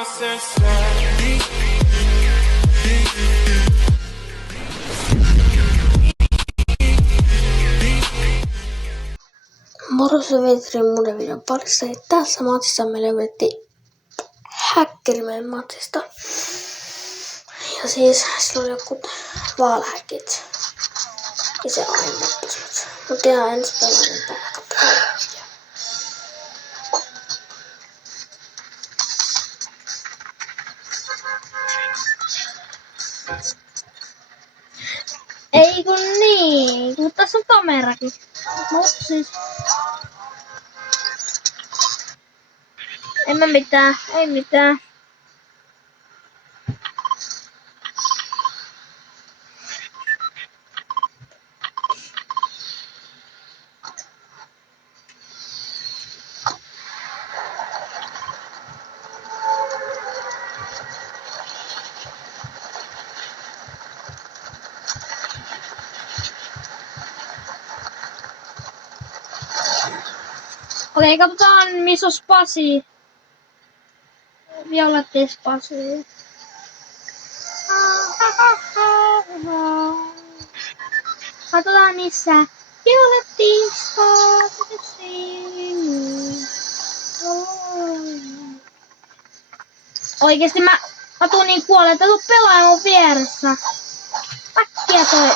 Moro se Vetrin muiden videon parissa. Ja tässä matsissa me löydettiin häkkerimäen matsista. Ja siis sillä oli joku vaalahäkit. Ja se aina loppus mut. Mut ihan ensi pelainen päivä. Ei kun niin, kun tässä on kamerakin. Mut siis. En mä mitään, ei mitään. Okei, katsotaan missä on Spasi. Violetti Spasi. Katsotaan missä Violetti Spasi. Oikeesti mä tuun niin kuoleen, että tuut pelaaja mun vieressä. Äkkiä toi.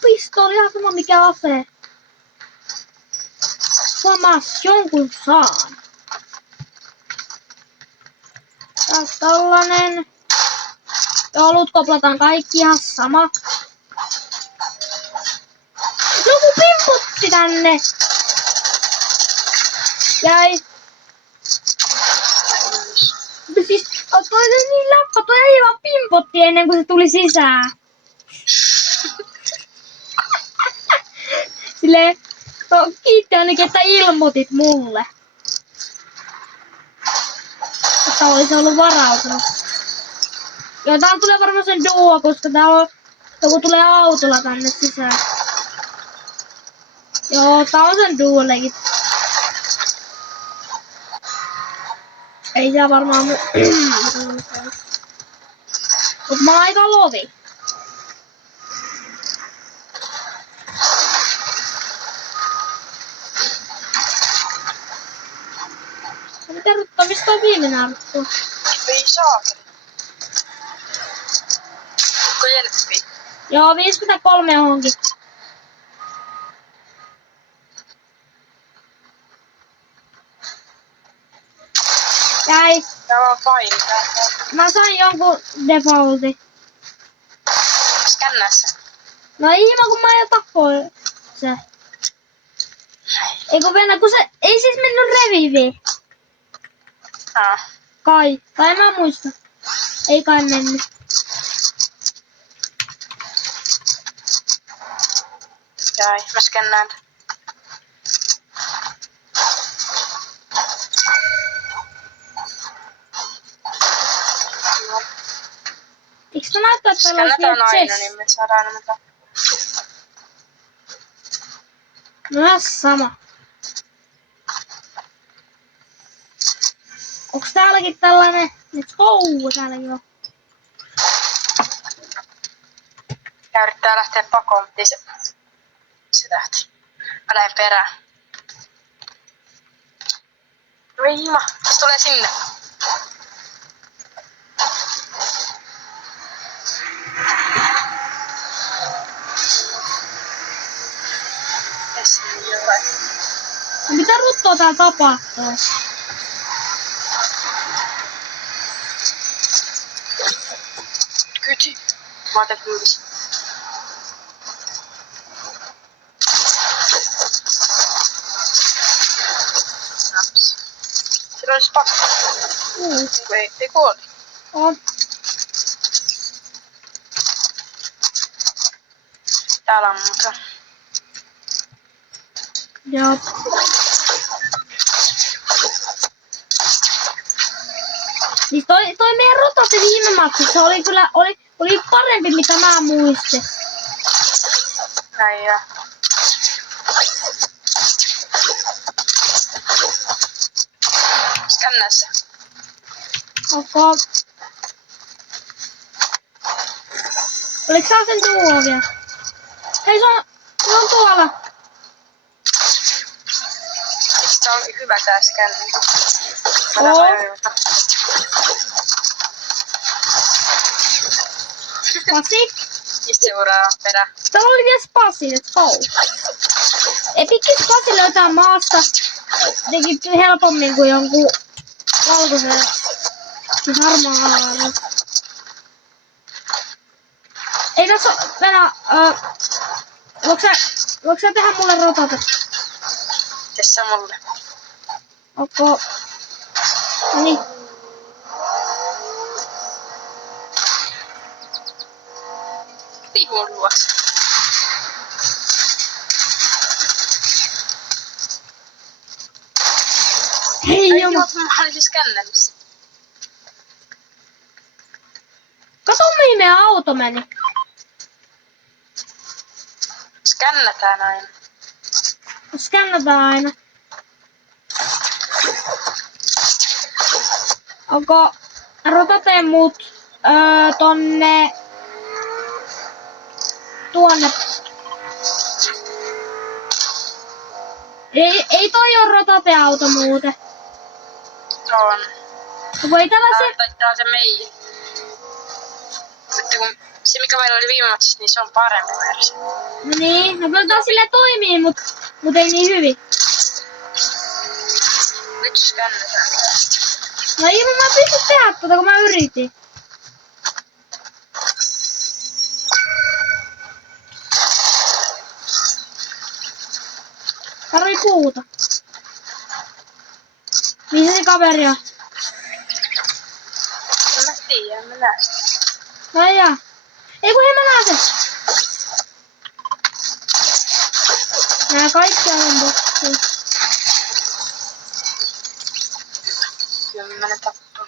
Pistooli ihan sama mikä ase. Samas jonkun saan. Taas tollanen. Joulut koplataan kaikki ihan sama. No kun pimputti tänne. Jäi. Siis toi niin läppä, toi ei vaan pimpotti ennen kuin se tuli sisään. Silleen. No, kiitti ainakin, että ilmoitit mulle. Että olisi ollut varautunut. Joo, täällä tulee varmaan sen duo, koska täällä on joku tulee autolla tänne sisään. Joo, tää on sen duo legit. Ei siellä varmaan mut mä oon aika lovi. Mitä ruttua? Mistä on viimeinen ruttua? Ei saa. Onko jelppi? Joo, 53 johonkin. Jäi. Täällä on faili. Mä sain jonkun defaulti. Skännässä. No ihme kun mä jo tapoin se. Eiku Venä, kun se ei siis mennyt reviviin. Kai. Tai en mä muista. Ei kai mennyt. Jäi, mä skännään. Eikö se näyttää, että täällä olisi Skännataan vielä aina, chest? niin me saadaan nämä. No ihan sama. Onks täälläkin tällainen? Let's go! Täälläkin on. Ja yrittää lähteä pakoon, mutta ei se lähti. Mä lähden perään. Riima, se tulee sinne. Yes, jotain. No mitä ruttoa täällä tapahtuu? Kyti. Mä otan kyydis. Siinä olisi pakko. Ei kuoli. On. Täällä on muuta. Joo. Siis toi meidän rota se viime matsissa oli kyllä oli parempi mitä mä muistin. Näin ja. Skännässä. Okay. Oliko sä sen tuo vielä? Hei, se on tuolla. Se on hyvä tää skänni. Oo. Pasi. Mistä seuraa perä? Täällä oli vielä Spasi, let's go. Epikki Spasi löytää maasta. Teki helpommin kuin jonkun valkoisen. Siis harmaa. Ei tässä oo, Venä, voiko sä tehdä mulle rotate? Tässä mulle. Okay. Noniin. Vihun luokse. Hei joma. Mä olin siis kännellyssä. Kato mihin meidän auto meni. Skännätään aina. Skännataan aina. Onko rotate mut tonne tuonne. Ei toi oo rotate-auto muuten. On. Voi tällaisia. Tää on se meidän. Mutta kun se mikä meillä oli viime matsissa, niin se on parempi versio. No niin, no kyllä tää silleen toimii, mut ei niin hyvin. Nyt skännätään. No ei mä pysty tehdä tota, kun mä yritin. Tarvii puuta. Missä se kaveri on? En mä tiedä, mä näen. Ai jaa. Ei kun hei mä näen sen. Nää kaikki on bottia. 10 tappua.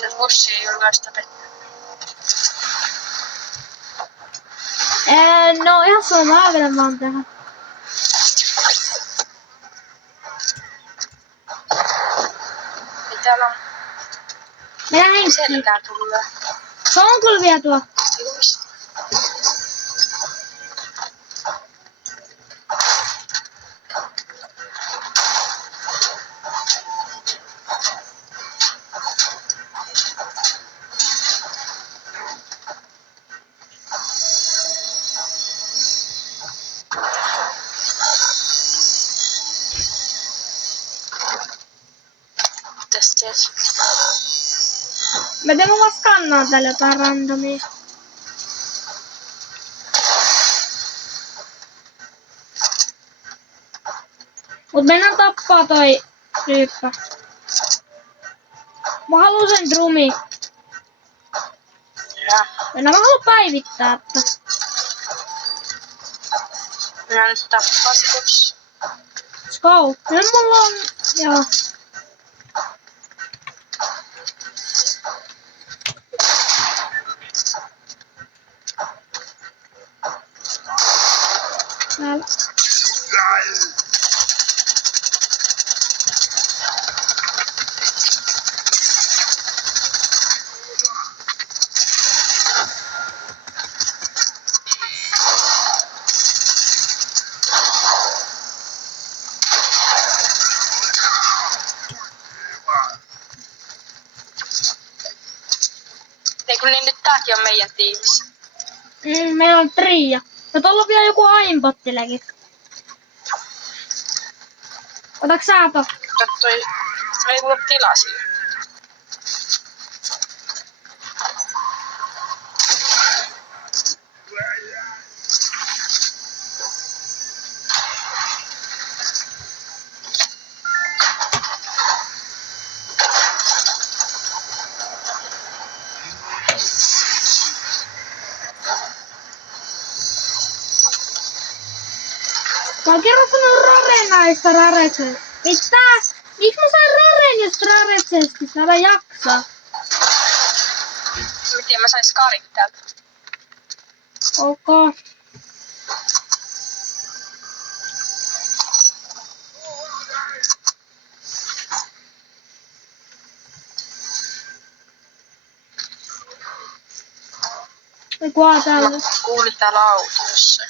Tää bossi ei julkaista pettä. No ihan sama, mä vedän vaan tähän. Ei täällä on. Mennään henkkiin. Selkään tulee. Se on kyllä vielä tuo. Just. Tästä Mä teen vaan skannaa täällä jotain randomia. Mut mennään tappaa toi tyyppä. Mä haluun sen drumi. ja. Mennään mä haluun päivittää, että. Minä nyt tappasin tuossa. Let's go. Nyt mulla on. Joo. Täällä. Ei kun niin nyt tääkin on meidän tiimissä. Meillä on tria. Ja tuolla on vielä joku aimbottiläkin. Otaks sä to? Toi, me ei kuule tilaa sille. Mä oon kerran sanonut Rarenaista Raretsen. Mitä? Miksi mä sain Rarenista Raretsesta? Älä jaksa. Miten mä sain Skarin täältä? Ok. Kuka täällä? Kuulin täällä autossa.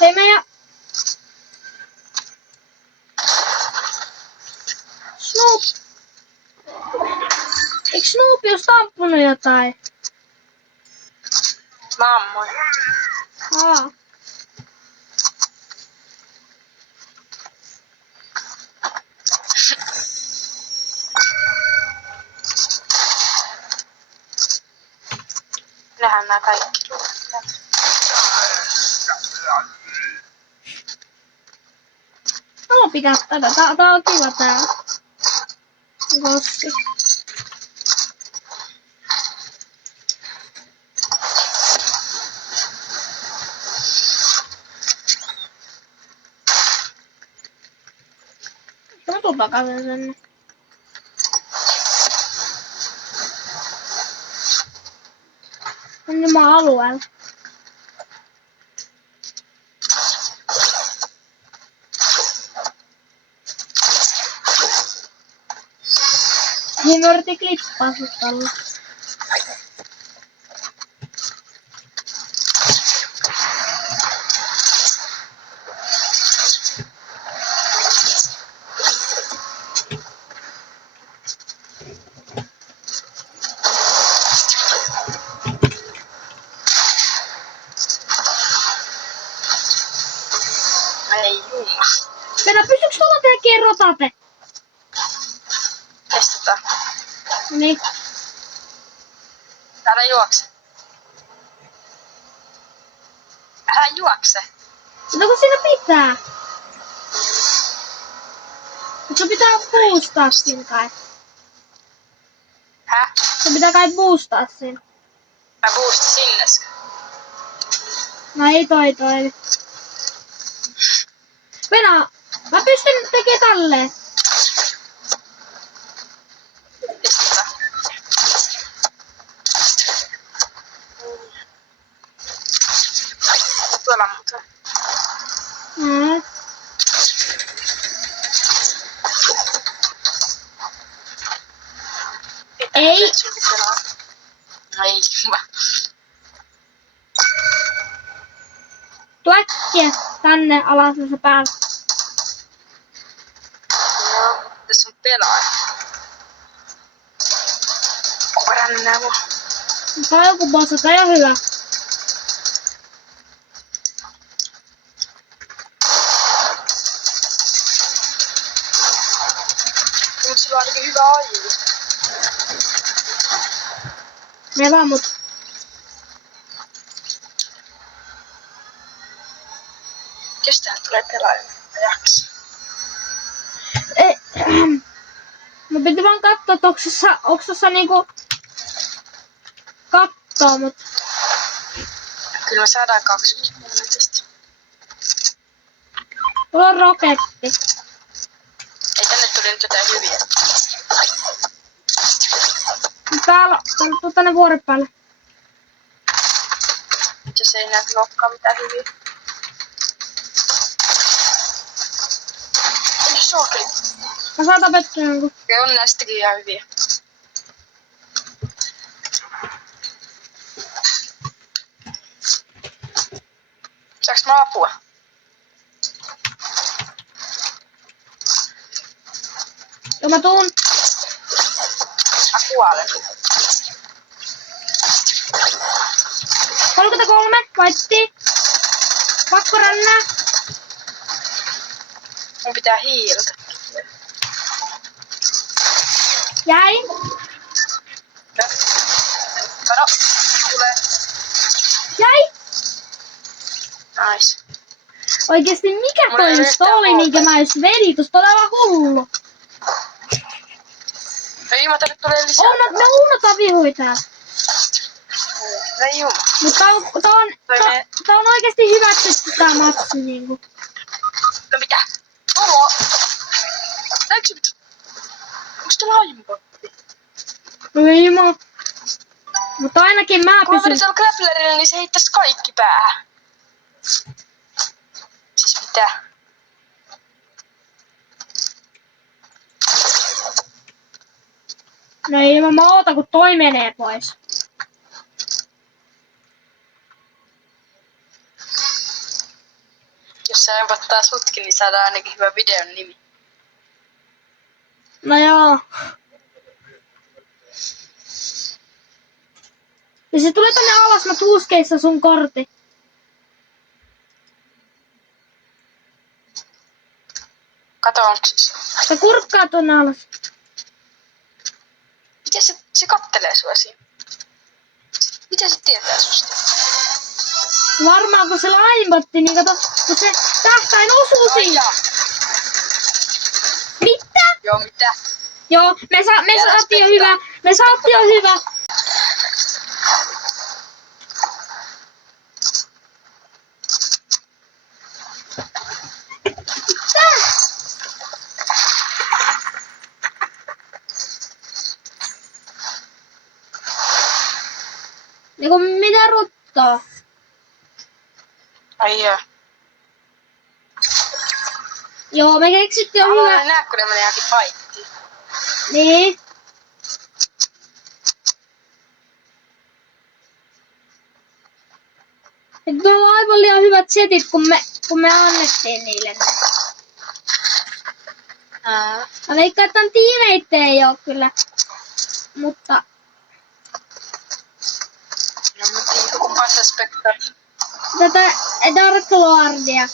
Hei meidän... Snoop... Eikö Snoop just ampunut jotain? Mä ammuin. Aa. Nehän nää kaikki. Haluan pitää tätä. Tää on kiva tää. Rossi. Mä tuun takaisin sinne. On maa alueella. Niin me yritin klippaa sut tällä. Ei jumma. Venä, pystyks tuolla tekee rotate? Testataan. Niin. Älä juokse. Älä juokse. Mutta kun siinä pitää? Mutta pitää boostaa siinä kai. Häh? Se pitää kai boostaa siinä. Mä boostin sinne. No ei toi. Venä, mä pystyn tekemään tälleen. Testataan. Tuolla muuta. Mm. Ei. Ei jumma. Tuu äkkiä tänne alas, jos sä pääset. Joo, tässä on pelaaja. Rännävo. Tää on joku bossa, tää ei oo hyvä. Mut sillä on ainakin hyvä aiju. Ne vaan mut. Jos täältä tulee pelaaja, mä jaksa. Mä piti vaan kattoo, että onks tossa niinku kattoo, mut Kyllä me saadaan 20 minuutista. mulla on roketti. Ei tänne tuli nyt jotain hyviä. Täällä tuu tänne vuoren päälle. Jos ei näet lokkaa mitään hyviä. Ei sokeri. Mä saan tapettua jonkun. Okei, on näistäkin ihan hyviä. Saaks mä apua? Ja mä tuun. Mä kuolen. 33, vaitti. Pakko rännää. Mun pitää hiilata. Jäi. Kano, tulee. Jäi. Nice. Oikeesti mikä Mulla ei toi ole just yhtään oli, minkä huolta. mä just vedin? Tosta oli aivan hullu. Ei jumma, tänne tulee lisää. Me unotaan vihui täällä. Ei jumma. Mutta tää on oikeesti hyväksytty tää matsi niinku. No mitä? Tulo! Näetkö mitä? Onks tuolla aiemmin? No ei mä. Mutta ainakin mä Kun mä menin pysyn... tuolla grapplerille, niin se heittäisi kaikki päähän. Siis mitä? No ei mä oota, kun toi menee pois. Jos sä empottaa sutkin, niin saadaan ainakin hyvä videon nimi. No joo. Ja se tulee tänne alas, mä tuuskeissa sun kortti. Kato, onko se... Se kurkkaa tonne alas. Miten se kattelee sua siinä? Miten se tietää susta? Varmaan kun se lainbotti, niin kato, kun se tähtäin osuu siinä. Mitä? Joo, mitä? Joo, me saatiin jo hyvä. Me saatiin jo hyvä. Niinku mitä ruttaa? Ai joo. Joo, me keksittiin jo Aloin hyvä. näe, kun ne menee johonkin fightiin. Niin. Nyt meillä on aivan liian hyvät setit, kun me annettiin niille ne. Mä veikkaan, että on teammate ei oo kyllä. Mutta No mä tiedän, kuka se Spectre. tätä Dark Lordia.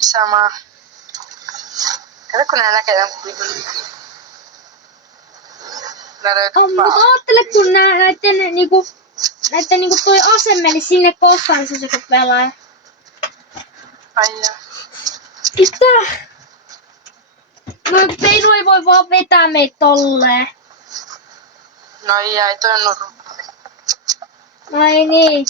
Sama. Kato, kun ne näkee jonkun vitun. Mutta oottele, kun näitten niinku toi ase meni sinne kohtaan se joku pelaaja. Ai joo. Mitä? No ei noi voi vaan vetää meitä tolleen. No ei toi on nuru. Ai niin.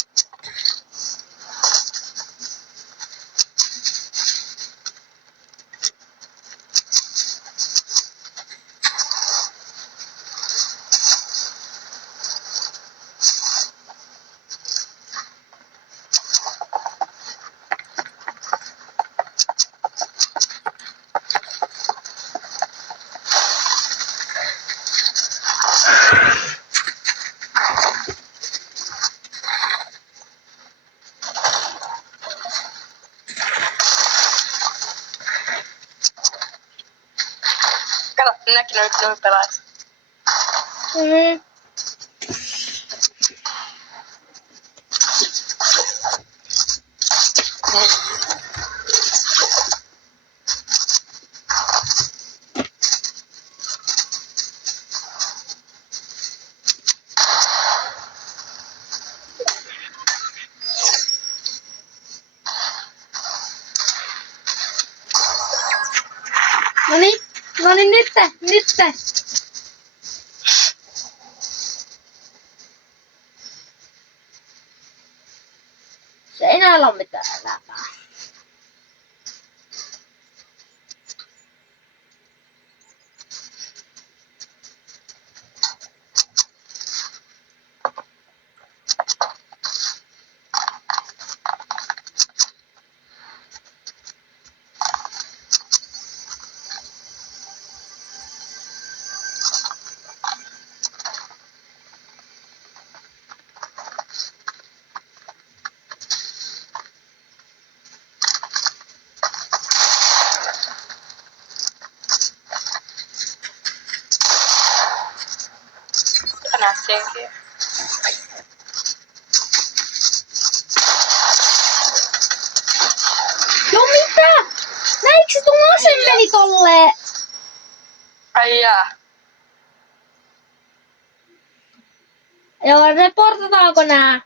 Kato, ne näki noin pelaajat. Mm. Noniin, nyt. Se ei näillä ole mitään elämää. Tänään senkin. No mitä? Näitkö se tuon ase meni tolleen? Ai jaa. Joo, reportataanko nää?